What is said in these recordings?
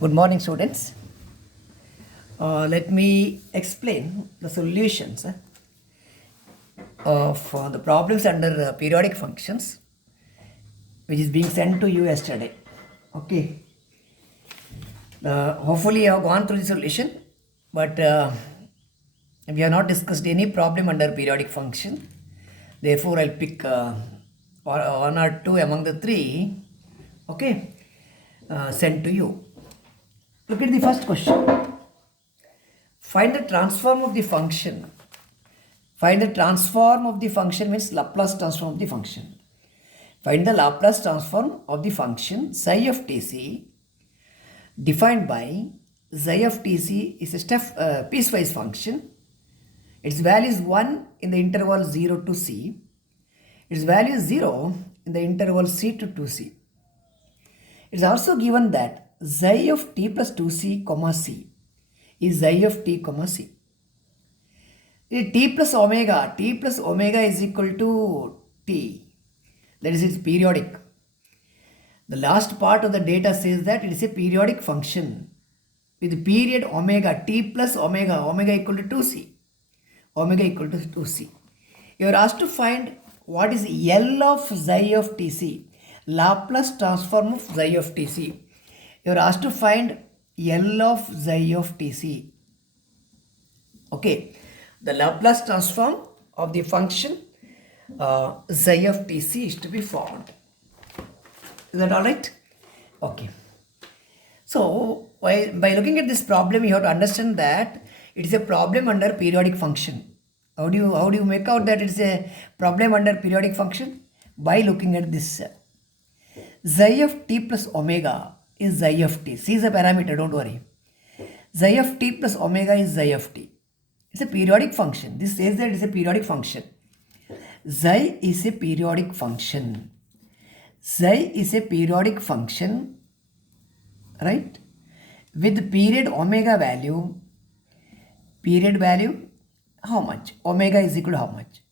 Good morning, students. Let me explain the solutions of the problems under periodic functions, which is being sent to you yesterday. Okay. Hopefully, you have gone through the solution, but we have not discussed any problem under periodic function. Therefore, I'll pick one or two among the three. Okay. Sent to you. Look at the first question. Find the transform of the function. Find the transform of the function means Laplace transform of the function. Find the Laplace transform of the function psi of tc defined by psi of tc is a piecewise function. Its value is 1 in the interval 0 to c. Its value is 0 in the interval c to 2c. It is also given that psi of t plus 2c, c is psi of t, c. T plus omega is equal to t. That is its periodic. The last part of the data says that it is a periodic function with period omega, t plus omega equal to 2c. Omega equal to 2c. You are asked to find what is L of psi of tc, Laplace transform of psi of tc. You are asked to find L of psi of tc. Okay, the Laplace transform of the function psi of tc is to be found. Is that all right? Okay. So, by looking at this problem, you have to understand that it is a problem under periodic function. How do you make out that it is a problem under periodic function? By looking at this. Psi of t plus omega is psi of t. C is a parameter, don't worry. Psi of t plus omega is psi of t. It's a periodic function. This says that it's a periodic function. Psi is a periodic function. Psi is a periodic function, right? With period omega value, how much? Omega is equal to how much?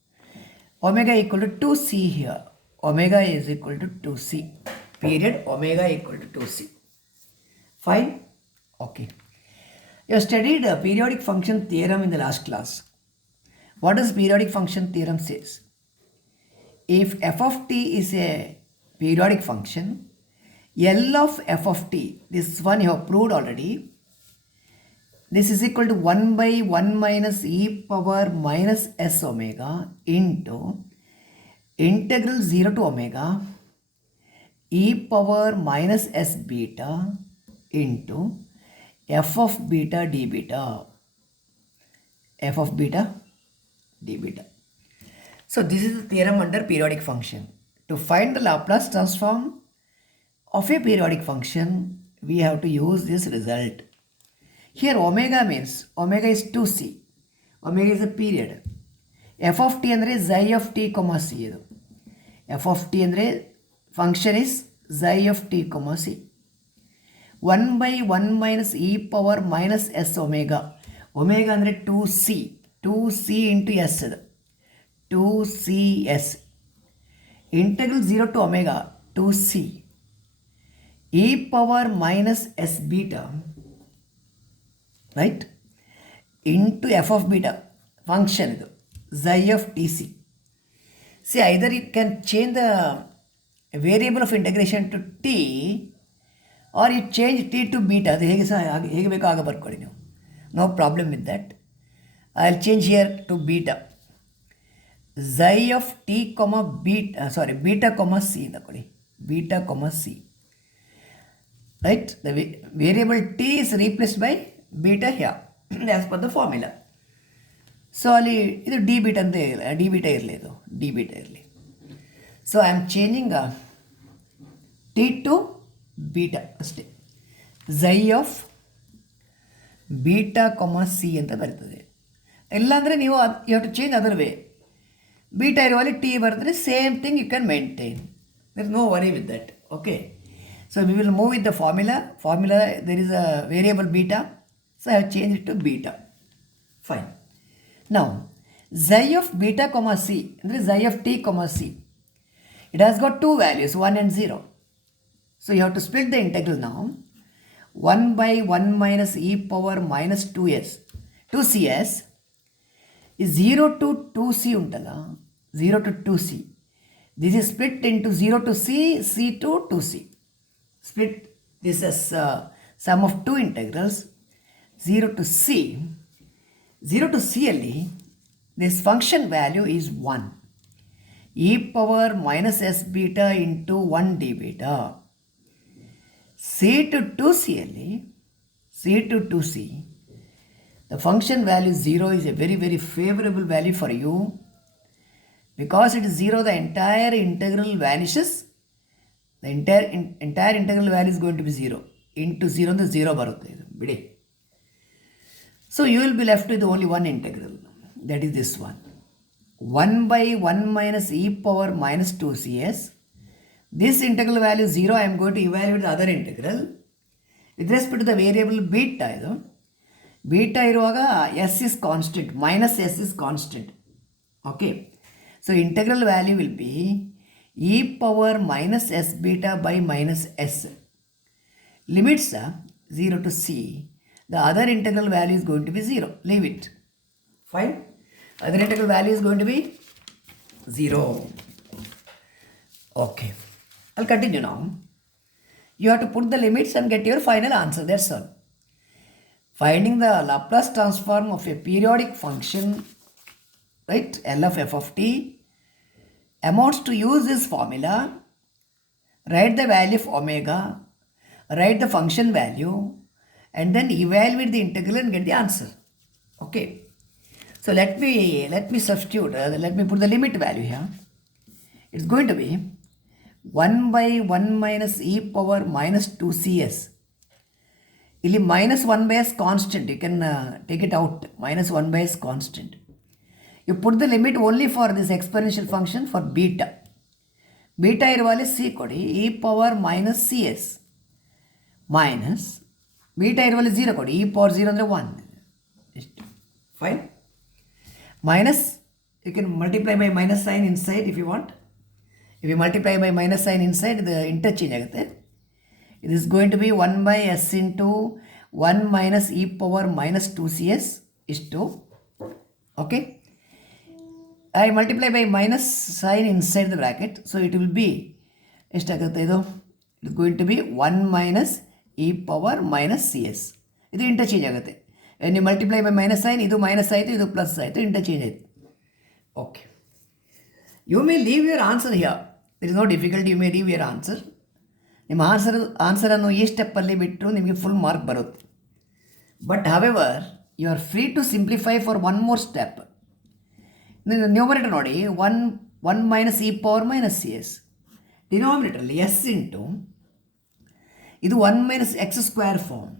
Omega equal to 2c here. Omega is equal to 2c. Period omega equal to 2c. Fine? Okay. You studied a periodic function theorem in the last class. What does periodic function theorem says? If f of t is a periodic function, L of f of t, this one you have proved already, this is equal to 1 by 1 minus e power minus s omega into integral 0 to omega e power minus s beta into f of beta d beta. F of beta d beta. So this is the theorem under periodic function. To find the Laplace transform of a periodic function, we have to use this result. Here omega means, omega is 2c. Omega is a period. F of t andre psi of t, c. F of t andre function is psi of t, c. 1 by 1 minus e power minus s omega. Omega andre 2c. 2c into s. 2cs. Integral 0 to omega 2c. E power minus s beta, right, into f of beta function psi of tc. See, either you can change the variable of integration to t or you change t to beta. No problem with that. I'll change here to beta. Psi of t beta, beta c. Beta c. Right? The variable t is replaced by beta here as per the formula. So, ali idu d beta ante d beta irledu. D beta irli. So, I am changing t to beta. Psi of beta c anta bartade. Illa andre you have to change other way. Beta iruvalli t bartade, same thing you can maintain. There is no worry with that. Okay. So we will move with the formula. There is a variable beta. So I have changed it to beta. Fine. Now, psi of beta, c, and psi of t, c. It has got two values, 1 and 0. So you have to split the integral now. 1 by 1 minus e power minus 2cs is 0 to 2c untala, 0 to 2c. This is split into 0 to c, c to 2c. Split this as sum of two integrals, 0 to c. 0 to c ಅಲ್ಲಿ this function value is 1. e power minus s beta into 1 d beta. c to 2c ಅಲ್ಲಿ, c to 2c, the function value 0 is a very, very favorable value for you. Because it is 0, the entire integral vanishes. The entire integral value is going to be 0. Into 0 the 0 barutte idu bidi. So you will be left with only one integral, that is this one. 1 by 1 minus e power minus 2cs. This integral value 0, I am going to evaluate the other integral. With respect to the variable beta idu. Beta iruvaga s is constant, minus s is constant. Okay. So integral value will be e power minus s beta by minus s. Limits 0 to c. The other integral value is going to be 0. Leave it. Fine. Other integral value is going to be 0. Okay. I'll continue now. You have to put the limits and get your final answer. That's all. Finding the Laplace transform of a periodic function, right, L of f of t, amounts to use this formula, write the value of omega, write the function value, and then evaluate the integral and get the answer. Okay. So let me substitute, let me put the limit value here. It's going to be 1 by 1 minus e power minus 2cs. ಇಲ್ಲಿ minus 1 by s constant, you can take it out, minus 1 by s constant. You put the limit only for this exponential function for beta. Beta ಇರುವಲ್ಲಿ c ಕೊಡಿ, e power minus cs minus beta ಇರುವಲ್ಲಿ 0 ಕೊಡಿ, e power 0 ಅಂದರೆ 1. Fine. Minus, you can multiply by minus sign inside if you want. If you multiply by minus sign inside, the interchange ಆಗುತ್ತೆ. It is going to be 1 by s into 1 minus e power minus 2cs is 2. Okay. I multiply by minus sign inside the bracket. So it will be, it is going to be 1 minus e power minus cs. It is interchange ಆಗುತ್ತೆ. When you multiply by minus sign, ಇದು minus ಆಯಿತು, ಇದು plus ಆಯಿತು, interchange ಆಯಿತು. Okay. You may leave your answer here. There is no difficulty, you may leave your answer. ನಿಮ್ಮ ಆನ್ಸರನ್ನು ಈ ಸ್ಟೆಪ್ಪಲ್ಲಿ ಬಿಟ್ಟರು ನಿಮಗೆ ಫುಲ್ ಮಾರ್ಕ್ ಬರುತ್ತೆ. But however you are free to simplify for one more step. Numerator ನೋಡಿ, 1 minus e power minus c s. ಡಿನಾಮಿನೇಟರಲ್ಲಿ s into ಇದು 1 minus x square form,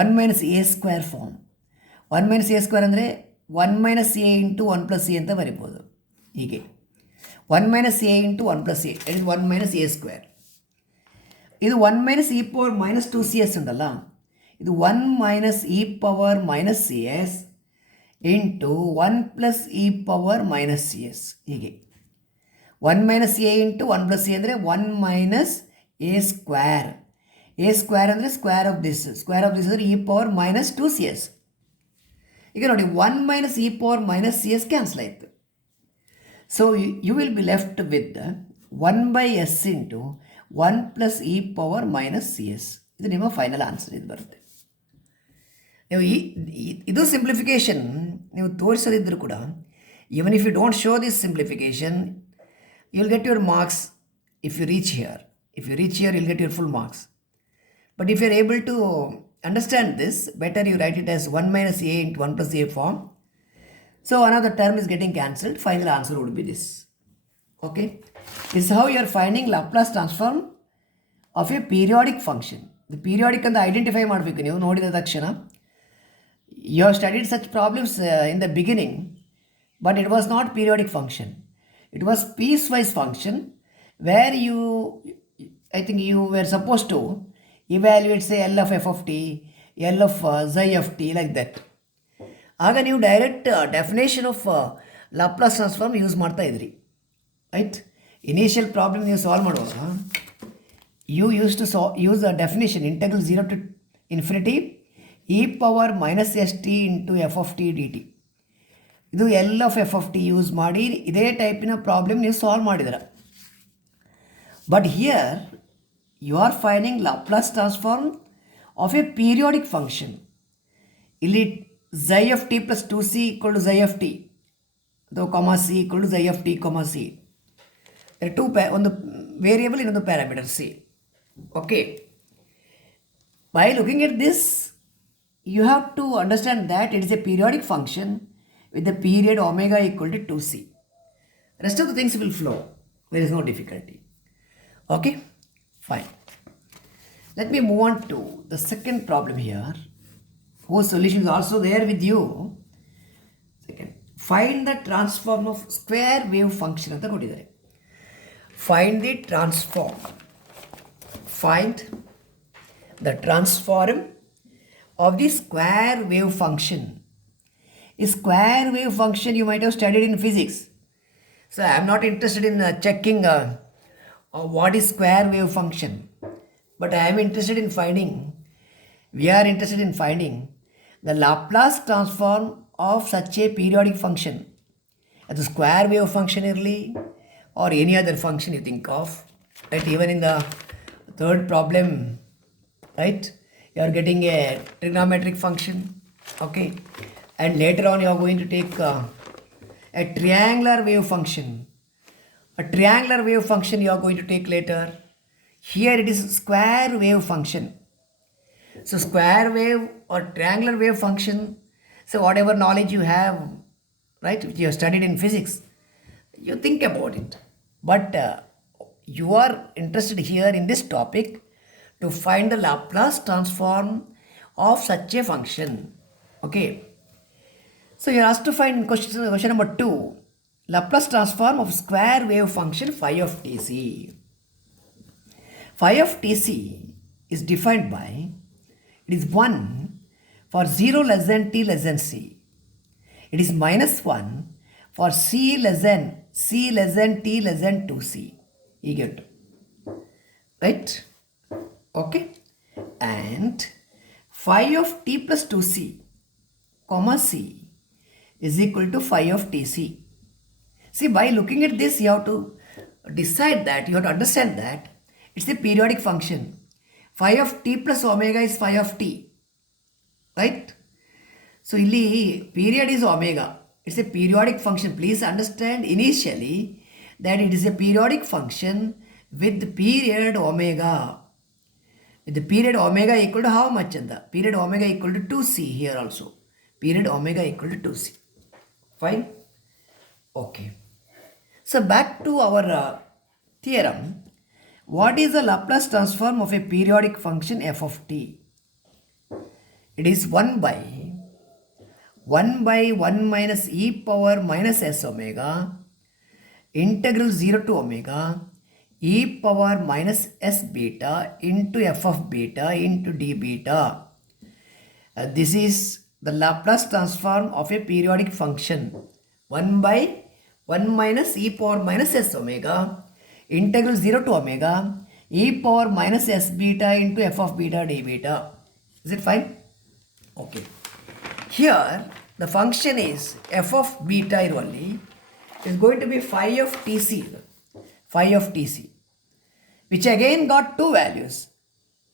1 minus a square form. 1 minus a square ಅಂದರೆ 1 minus a into 1 plus a ಅಂತ ಬರಿಬೋದು. ಹೀಗೆ 1 minus a into 1 plus a, ಇದು 1 minus a square. ಇದು 1 minus e power minus 2cs ಉಂಟಲ್ಲ, ಇದು 1 minus e power minus c s into 1 plus e power minus c s. ಹೀಗೆ 1 minus a into 1 plus a ಅಂದರೆ 1 minus a square. A square ಅಂದರೆ square of this ಅಂದರೆ e power minus 2cs. ಈಗ ನೋಡಿ 1 minus e power minus c s cancel ಆಯಿತು. So you will be left with 1 by s into 1 plus e power minus c S. ಇದು ನಿಮ್ಮ final answer ಇದು ಬರುತ್ತೆ. ನೀವು ಇದು ಸಿಂಪ್ಲಿಫಿಕೇಷನ್ ನೀವು ತೋರಿಸದಿದ್ದರೂ ಕೂಡ, even if you don't show this simplification, you will get your marks if you reach here. If you reach here, you will get your full marks. But if you are able to understand this, better you write it as 1 minus a into 1 plus a form. So another term is getting cancelled. Final answer would be this. Okay. This is how you are finding Laplace transform of a periodic function. The periodic and the identify ಮಾಡಬೇಕು ನೀವು ನೋಡಿದ ತಕ್ಷಣ. You have studied such problems in the beginning, but it was not periodic function. It was piecewise function where I think you were supposed to evaluate say L of f of t, L of xi of t, like that. ಆಗ ನೀವು direct definition of Laplace transform use ಮಾಡ್ತಾ ಇದ್ರಿ, right? Initial problem ನೀವು solve ಮಾಡುವಾಗ you use to use the definition integral 0 to infinity e power minus st into f of t dt. ಇದು L of f of t use ಮಾಡಿ ಇದೇ ಟೈಪಿನ problem ನೀವು solve ಮಾಡಿದ್ದೀರ. But here you are finding Laplace transform of a periodic function. ಇಲ್ಲಿ ಝೈ f t plus 2c equal to ಝೈ f t ಅಥವಾ ಕಾಮಾ ಸಿ ಈಕ್ವಲ್ ಟು ಝೈ ಎಫ್ ಟಿ ಕಾಮಾ ಸಿ. ಒಂದು ವೇರಿಯಬಲ್ ಇನ್ನೊಂದು parameter c. Okay, by looking at this you have to understand that it is a periodic function with the period omega equal to 2c. Rest of the things will flow, there is no difficulty. Okay, fine. Let me move on to the second problem here, whose solution is also there with you. Second, find the transform of square wave function anta ಕೊಟ್ಟಿದ್ದಾರೆ. Find the transform of the square wave function. A square wave function you might have studied in physics. So I am not interested in checking what is square wave function, but we are interested in finding the Laplace transform of such a periodic function. As a square wave function early or any other function you think of, right? Even in the third problem, right, you are getting a trigonometric function, okay, and later on you are going to take a triangular wave function. A triangular wave function you are going to take later. Here it is square wave function. So square wave or triangular wave function, so whatever knowledge you have, right, which you have studied in physics, you think about it. But you are interested here in this topic to find the Laplace transform of such a function. Okay, so you are asked to find question number 2, Laplace transform of square wave function phi of tc. Phi of tc is defined by, it is 1 for 0 less than t less than c. It is minus 1 for c less than t less than 2c. You get, right? Okay, and phi of t plus 2c comma c is equal to phi of tc. See, by looking at this you have to decide that, you have to understand that it's a periodic function. Phi of t plus omega is phi of t, right? So illi period is omega, it's a periodic function. Please understand initially that it is a periodic function with the period omega. With the period omega equal to how much? And the period omega equal to 2c here also. Period omega equal to 2c. Fine? Okay. So back to our theorem. What is the Laplace transform of a periodic function f of t? It is 1 by 1 minus e power minus s omega integral 0 to omega e power minus s beta into f of beta into d beta. This is the Laplace transform of a periodic function. 1 by 1 minus e power minus s omega integral 0 to omega e power minus s beta into f of beta d beta. Is it fine? Okay. Here the function is f of beta only is going to be phi of tc. Phi of tc, which again got two values.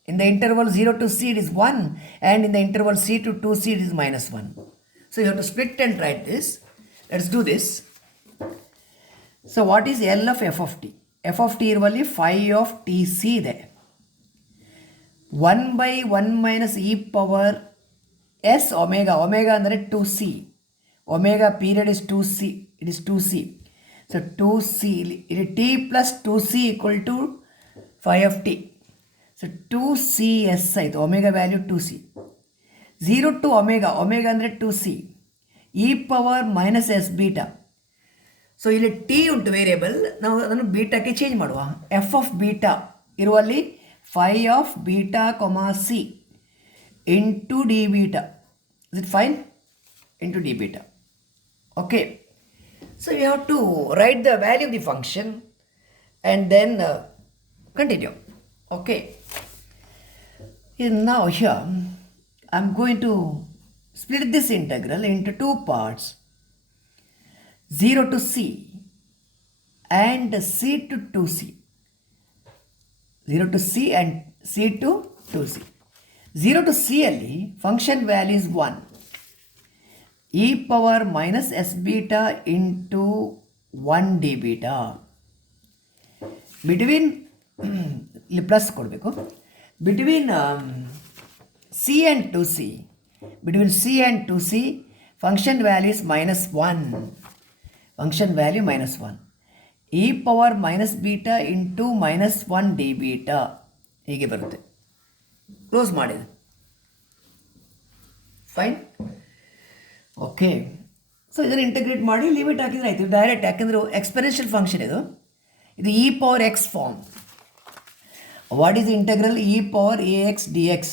In the interval 0 to c it is 1, and in the interval c to 2c it is minus 1. So you have to split and write this. Let's do this. So what is L of f of t? F of t only phi of tc there. 1 by 1 minus e power s omega. Omega ಅಂದರೆ 2c. Omega period is 2c. It is 2c. So 2c, it is t plus 2c equal to phi of t. So 2cs ಆಯಿತು, omega value 2c. 0 to omega, omega ಅಂದರೆ 2c. e power minus s beta. So ಇಲ್ಲಿ ಟಿ ಉಂಟು ವೇರಿಯಬಲ್, ನಾವು ಅದನ್ನು ಬೀಟಾಕ್ಕೆ ಚೇಂಜ್ ಮಾಡುವ. F of beta ಇರುವಲ್ಲಿ phi of beta comma c into d beta. Is it fine? Into d beta. Okay. So you have to write the value of the function and then continue. Okay. Now here I'm going to split this integral into two parts, 0 to c and c to 2c. 0 to c and c to 2c. 0 to c ಅಲ್ಲಿ function value is 1, e power minus s beta into 1 d beta. Between ಇಲ್ಲಿ plus ಕೊಡಬೇಕು. Between c and 2c, between c and 2c function value is -1. Function value -1, e power minus beta into -1 d beta ಹೀಗೆ ಬರುತ್ತೆ. Close ಮಾಡಿದೆ. Fine. Okay, so ಇದನ್ನು integrate ಮಾಡಿ limit ಹಾಕಿದ್ರೆ ಆಯಿತು direct. ಯಾಕೆಂದರೆ ಎಕ್ಸ್ಪೆರೆನ್ಷಿಯಲ್ ಫಂಕ್ಷನ್ ಇದು e power x form. What is integral e power a x d x?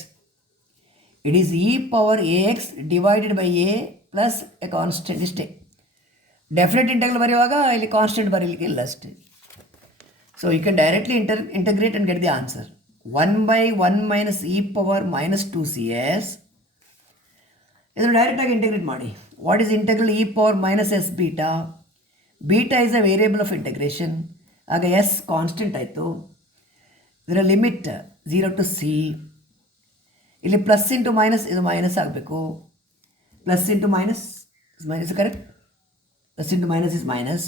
It is e power a x divided by a plus a constant. ಇಷ್ಟೇ. Definite integral ಬರೆಯುವಾಗ ಇಲ್ಲಿ constant ಬರೀಲಿಕ್ಕೆ ಇಲ್ಲ ಅಷ್ಟೇ. So you can directly integrate and get the answer. 1/1 minus e power -2cs. ಇದನ್ನು ಡೈರೆಕ್ಟಾಗಿ integrate ಮಾಡಿ. What is integral e power minus s beta? Beta is a variable of integration. ಆಗ s constant ಆಯಿತು. ಇದರ limit 0 to c. ಇಲ್ಲಿ plus into minus, ಇದು minus ಆಗಬೇಕು. Plus into minus is minus, correct? Plus into minus is minus.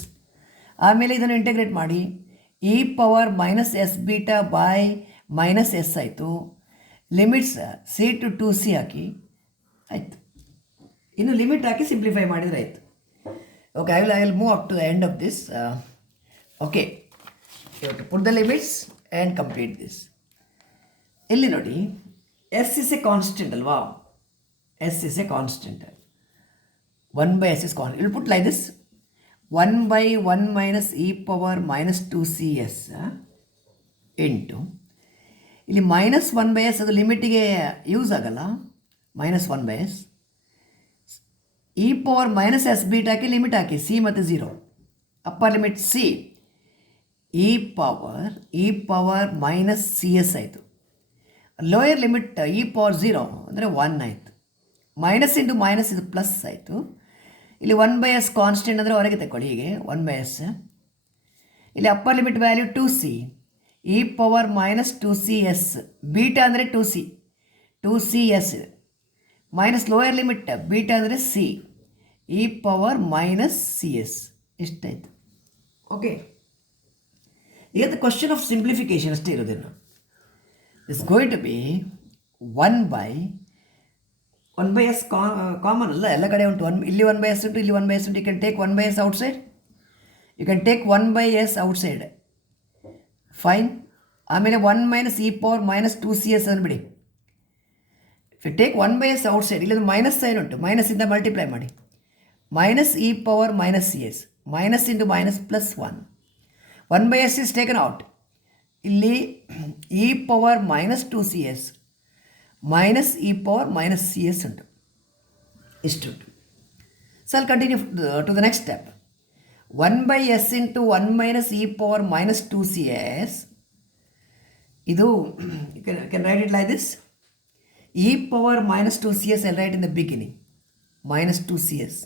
ಆಮೇಲೆ ಇದನ್ನು integrate ಮಾಡಿ. e power minus s beta by minus s ಆಯಿತು. ಲಿಮಿಟ್ಸ್ ಸಿ ಟು 2c ಹಾಕಿ ಆಯಿತು. ಇನ್ನು ಲಿಮಿಟ್ ಹಾಕಿ ಸಿಂಪ್ಲಿಫೈ ಮಾಡಿದರೆ ಆಯಿತು. Okay, I will move up to the end of this. Okay, put the limits and complete this. ಇಲ್ಲಿ ನೋಡಿ, s is a constant ಅಲ್ವಾ? S is a constant. 1/s is constant. You will put like this: 1/1 minus e power -2cs into ಇಲ್ಲಿ -1/s. ಅದು ಲಿಮಿಟಿಗೆ ಯೂಸ್ ಆಗಲ್ಲ. -1/s e power minus S beet ಹಾಕಿ ಲಿಮಿಟ್ ಹಾಕಿ ಸಿ ಮತ್ತು 0. Upper limit C, e power minus c S ಆಯಿತು. Lower limit e power 0 ಅಂದರೆ 1 ಆಯಿತು. Minus into minus ಇದು ಪ್ಲಸ್ ಆಯಿತು. ಇಲ್ಲಿ 1/s ಕಾನ್ಸ್ಟೆಂಟ್ ಅಂದರೆ ಹೊರಗೆ ತಗೊಳ್ಳಿ, ಹೀಗೆ 1/s. ಇಲ್ಲಿ upper limit value 2c, e power -2cs. Beta ಅಂದರೆ 2cs minus lower limit beta ಅಂದರೆ c, e ಪವರ್ -cs. ಇಷ್ಟಾಯಿತು. ಓಕೆ, ಈಗ ದ ಕ್ವಶನ್ ಆಫ್ ಸಿಂಪ್ಲಿಫಿಕೇಶನ್ ಅಷ್ಟೇ ಇರೋದೇನು. It's going to be 1/s common ಅಲ್ಲ, ಎಲ್ಲ ಕಡೆ ಉಂಟು. ಇಲ್ಲಿ 1/s ಉಂಟು, ಇಲ್ಲಿ 1/s ಉಂಟು. You can take 1/s outside. You can take 1/s outside. Fine. ಆಮೇಲೆ 1 ಮೈನಸ್ e ಪವರ್ -2cs ಅಂದ್ಬಿಡಿ. If you take 1/s outside, ಇಲ್ಲೊಂದು ಮೈನಸ್ ಸೈನ್ ಉಂಟು, ಮೈನಸ್ಸಿಂದ ಮಲ್ಟಿಪ್ಲೈ ಮಾಡಿ. -e power -cs, minus into minus plus 1. 1/s is taken out. ಇಲ್ಲಿ e power -2cs minus e power -cs ಉಂಟು. ಇಷ್ಟುಂಟು. So ಅಲ್ಲಿ continue to the next step. 1/s into 1 minus e power -2cs. ಇದು you can write it like this: e power -2cs I write in the beginning, -2cs.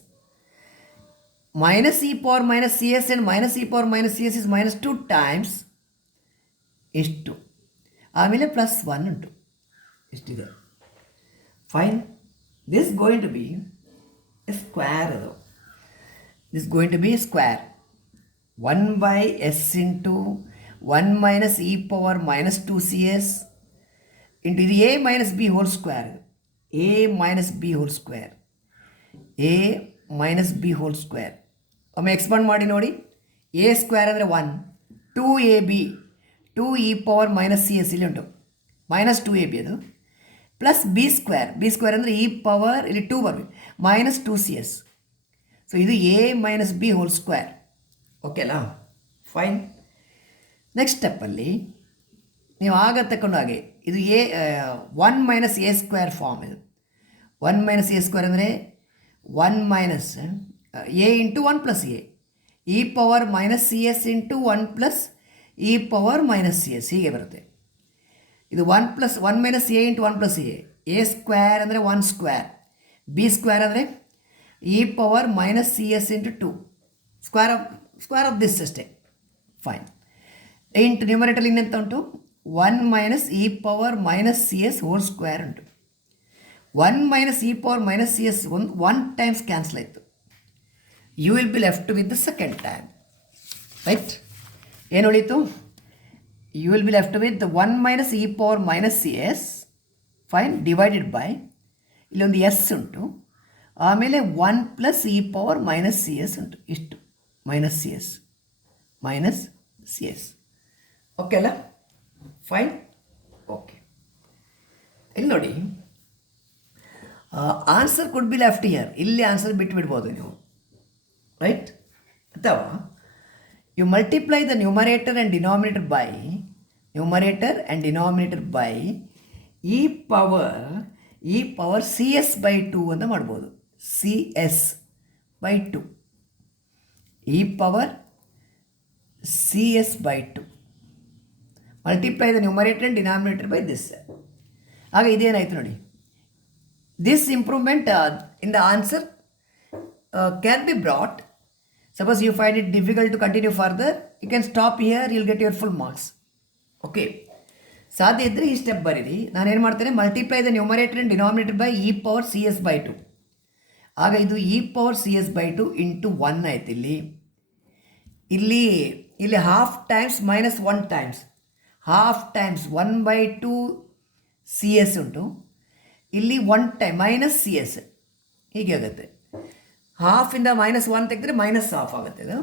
minus e power minus cs and minus e power minus cs is -2 times ಇಷ್ಟು. ಆಮೇಲೆ +1 ಉಂಟು, ಇಷ್ಟಿದೆ. Fine. This going to be a square. ಅದು this going to be square. 1/s into 1 minus e power -2cs into ಇದು a minus b whole square. a minus b whole square, a minus b whole square. ಒಮ್ಮೆ expand ಮಾಡಿ ನೋಡಿ. a square ಅಂದರೆ 1, 2ab, 2e power -cs ಇಲ್ಲಿ ಉಂಟು, -2ab ಅದು, plus b square. b square ಅಂದರೆ e power ಇಲ್ಲಿ 2 ಬರಬೇಕು, -2cs. ಸೊ ಇದು a minus b whole square. ಓಕೆನಾ? ಫೈನ್. ನೆಕ್ಸ್ಟ್ ಸ್ಟೆಪ್ಪಲ್ಲಿ ನೀವು ಆಗ ತಗೊಂಡು ಹಾಗೆ ಇದು a 1 minus a square form. ಇದು 1 ಮೈನಸ್ a ಸ್ಕ್ವೇರ್ ಅಂದರೆ 1 minus a into 1 plus a, e power -cs into 1 plus e power -cs ಹೀಗೆ ಬರುತ್ತೆ. ಇದು 1 minus a into 1 plus a, A square ಅಂದರೆ 1 ಸ್ಕ್ವೇರ್, ಬಿ ಸ್ಕ್ವೇರ್ ಅಂದರೆ e power minus c s into 2 square of this ಅಷ್ಟೇ. Fine. Into numerator ಇನ್ನೆಂತ ಉಂಟು 1 minus e power minus c s whole square ಉಂಟು. 1 minus e power minus c s one times cancel ಆಯಿತು. You will be left with the second time, right? ಏನು ಉಳೀತು? You will be left with 1 minus e power minus c s, fine, divided by ಇಲ್ಲೊಂದು s ಉಂಟು, ಆಮೇಲೆ 1 plus e power minus c s ಉಂಟು, ಇಷ್ಟು minus c s. Okay ಅಲ್ಲ? Fine. Okay, ಇಲ್ಲಿ ನೋಡಿ, answer could be left here. ಇಲ್ಲಿ answer ಬಿಟ್ಬಿಡ್ಬೋದು ನೀವು, ರೈಟ್? ಅಥವಾ you multiply the numerator and denominator by e power cs by 2 ಅಂತ ಮಾಡ್ಬೋದು. cs by 2, e power cs by 2. multiply the numerator and denominator by this. ಆಗ ಇದೇನಾಯಿತು ನೋಡಿ, this improvement in the answer can be brought. Suppose you find it difficult to continue further, you can stop here, you'll get your full marks. ಓಕೆ, ಸಾಧ್ಯ ಇದ್ದರೆ ಈ step ಬರೀರಿ. ನಾನೇನು ಮಾಡ್ತೇನೆ, multiply the numerator and denominator by e power c s by 2. ಆಗ ಇದು e power c s by 2 into 1 ಆಯ್ತು. ಇಲ್ಲಿ half times minus 1 times, half times 1 by 2 c s ಉಂಟು, ಇಲ್ಲಿ 1 ಟೈಮ್ ಮೈನಸ್ ಸಿ ಎಸ್, ಹೀಗೆ ಆಗುತ್ತೆ. ಹಾಫಿಂದ ಮೈನಸ್ 1 ತೆಗೆದ್ರೆ ಮೈನಸ್ ಹಾಫ್ ಆಗುತ್ತೆ. ಇದು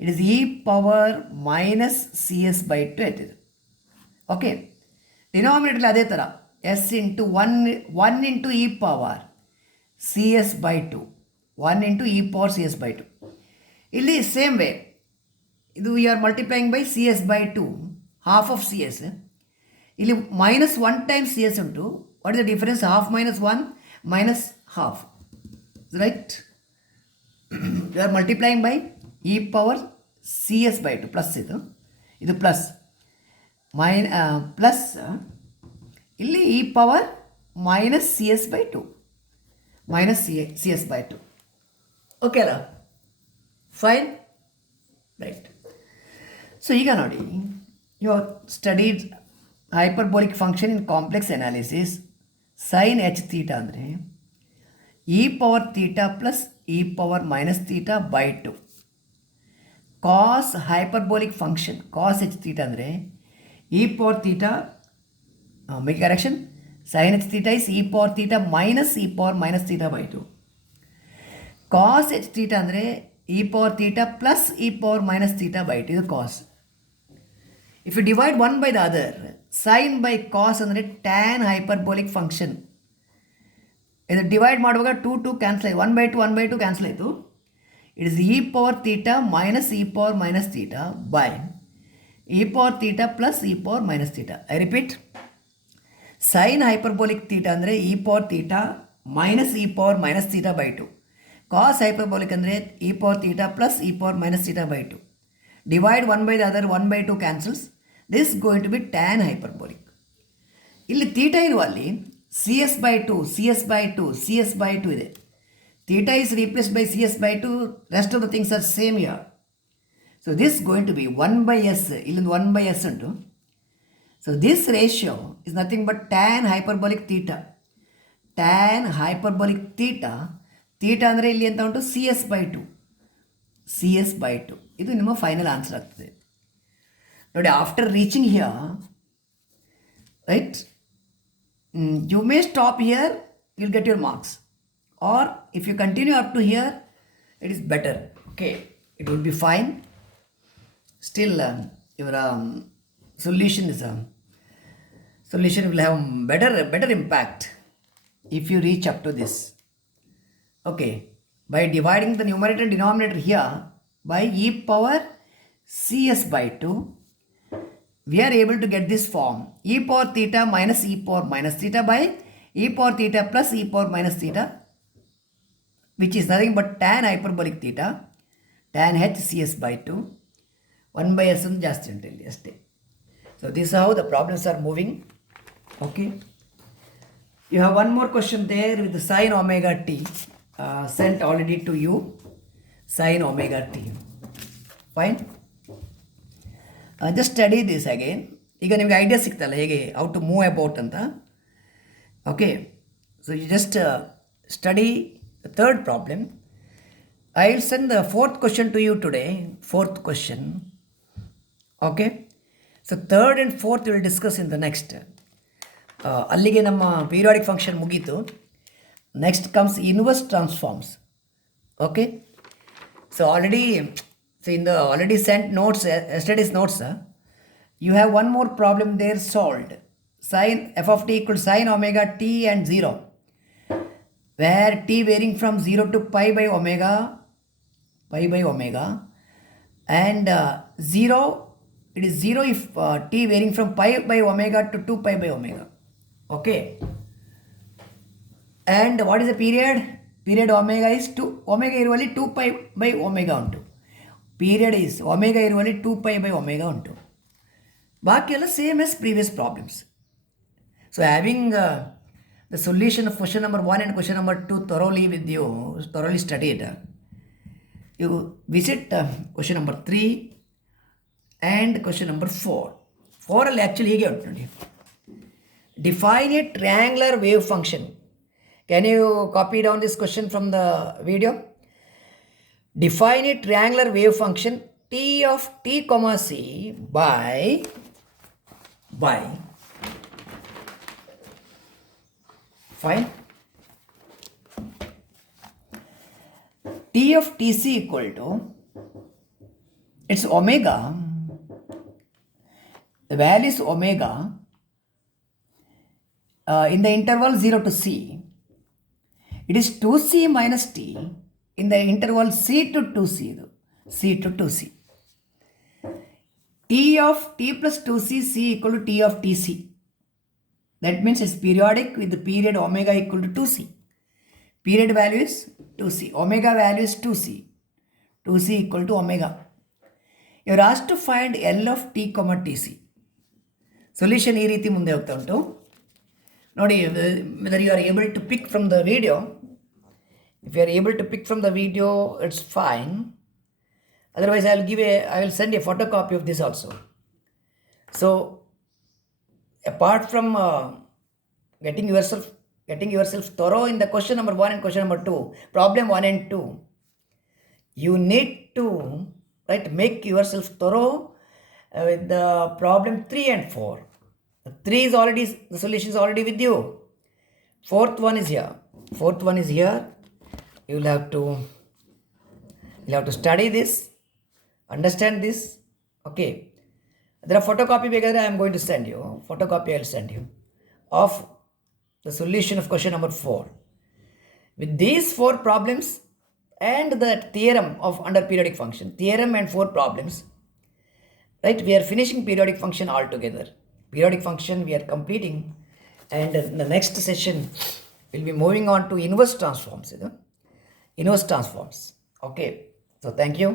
it is e power minus c s by 2 ಆಯ್ತಿದೆ. ಓಕೆ, ಡಿನಾಮಿನೇಟರ್ ಅದೇ ಥರ s into 1 into e power c s by 2, 1 into e power c s by 2. ಇಲ್ಲಿ ಸೇಮ್ ವೇ, ಇದು you are multiplying by c s by 2, half of c s. ಇಲ್ಲಿ minus 1 time c s ಉಂಟು. What is the difference? Half minus 1 minus half, right? You are multiplying by e power c s by 2, plus ಇದು plus plus ಇಲ್ಲಿ e power minus c s by 2, minus c s by 2. Okay ಅಲ್ಲ? Fine, right. So ಈಗ ನೋಡಿ, you are studied hyperbolic function in complex analysis. Sine h theta ಅಂದರೆ e power theta plus e power minus theta by 2. Cos hyperbolic function cos h theta ಅಂದರೆ e power theta, make correction, sine h theta is e power theta minus e power minus theta by 2. Cos h theta ಅಂದರೆ e power theta plus e power minus theta by 2. ಇದು cos. If you divide one by the other, sine by cos ಅಂದರೆ tan hyperbolic function. ಇದು divide ಮಾಡುವಾಗ 2 cancel ಆಯಿತು, 1 by 2 cancel ಆಯಿತು. It is e power theta minus e power minus theta by e power theta plus e power minus theta. I repeat, sine hyperbolic theta ಅಂದರೆ e power theta minus e power minus theta by 2. Cos hyperbolic ಅಂದರೆ e power theta plus e power minus theta by 2. Divide one by the other, 1 by 2 cancels. This going to be tan hyperbolic. ಇಲ್ಲಿ theta ಇರುವ ಅಲ್ಲಿ c s by 2, c s by 2, c s by 2 ಇದೆ. Theta is replaced by c s by 2, rest of the things are same here. So this going to be 1 by s, ಇಲ್ಲೊಂದು 1 by s ಉಂಟು. So this ratio is nothing but tan hyperbolic theta. Tan hyperbolic theta, theta ಅಂದರೆ ಇಲ್ಲಿ ಅಂತ ಉಂಟು c s by 2, c s by 2. ಇದು ನಿಮ್ಮ final answer ಆಗ್ತದೆ ನೋಡಿ. After reaching here, right, you may stop here, you'll get your marks, or if you continue up to here, it is better. Okay, it will be fine. Still your solution will have better impact if you reach up to this. Okay, by dividing the numerator and denominator here by e power cs by 2, we are able to get this form: e power theta minus e power minus theta by e power theta plus e power minus theta, which is nothing but tan hyperbolic theta, tan h cs by 2, 1 by s ಜಾಸ್ತಿ ಉಂಟು ಇಲ್ಲಿ ಅಷ್ಟೇ. So this is how the problems are moving. Okay, You have one more question there with the sine omega t sent already to you. Sine omega t. Fine. Just study this again. ಈಗ ನಿಮಗೆ idea ಸಿಕ್ತಲ್ಲ ಹೇಗೆ how to move about ಅಂತ. Okay, so you just study the third problem. I will send the fourth question to you today. Fourth question. Okay, so third and fourth will discuss in the next. ಅಲ್ಲಿಗೆ ನಮ್ಮ periodic function ಮುಗೀತು. Next comes inverse transforms. Okay, so already sent notes, yesterday's notes, you have one more problem there solved. Sin f of t equals sin omega t and 0, where t varying from 0 to pi by omega, and 0, it is 0 if t varying from pi by omega to 2 pi by omega. Okay, and what is the period? Period omega is 2, omega ಇರುವಲ್ಲಿ 2 pi by omega ಉಂಟು. Period is omega ಇರುವಲ್ಲಿ 2 pi by omega ಉಂಟು. ಬಾಕಿ ಎಲ್ಲ same as previous problems. So having the solution of question number 1 and question number 2 thoroughly studied, you visit question number 3 and question number 4. 4 ಅಲ್ಲಿ ಆ್ಯಕ್ಚುಲಿ ಹೀಗೆ ಉಂಟು ನೋಡಿ. Define A triangular wave function. Can you copy down this question from the video? Define a triangular wave function t of t comma c by fine t of tc equal to, it's omega, the value is omega in the interval 0 to c. It is 2c minus t in the interval c to 2c. T of t plus 2c, c equal to t of tc. That means it's periodic with the period omega equal to 2c. Period value is 2c. Omega value is 2c. 2c equal to omega. You are asked to find L of t comma tc. Solution ಈ ರೀತಿ ಮುಂದೆ ಹೋಗ್ತಾ ಉಂಟು ನೋಡಿ. whether you are able to pick from the video. If you are able to pick from the video, it's fine. Otherwise, I will send a photocopy of this also. So, apart from getting yourself thorough in the question number 1 and question number 2, problem 1 and 2, you need to make yourself thorough with the problem 3 and 4. 3 is already, the solution is already with you. Fourth one is here. You will have to study this, understand this. Okay, there are photocopy ಬೇಕಾದರೆ I am going to send you photocopy. I will send you of the solution of question number 4 with these 4 problems and the theorem of under periodic function, theorem and 4 problems. Right, we are finishing periodic function altogether. Periodic function we are completing, and in the next session we'll be moving on to inverse transforms. Okay, so thank you.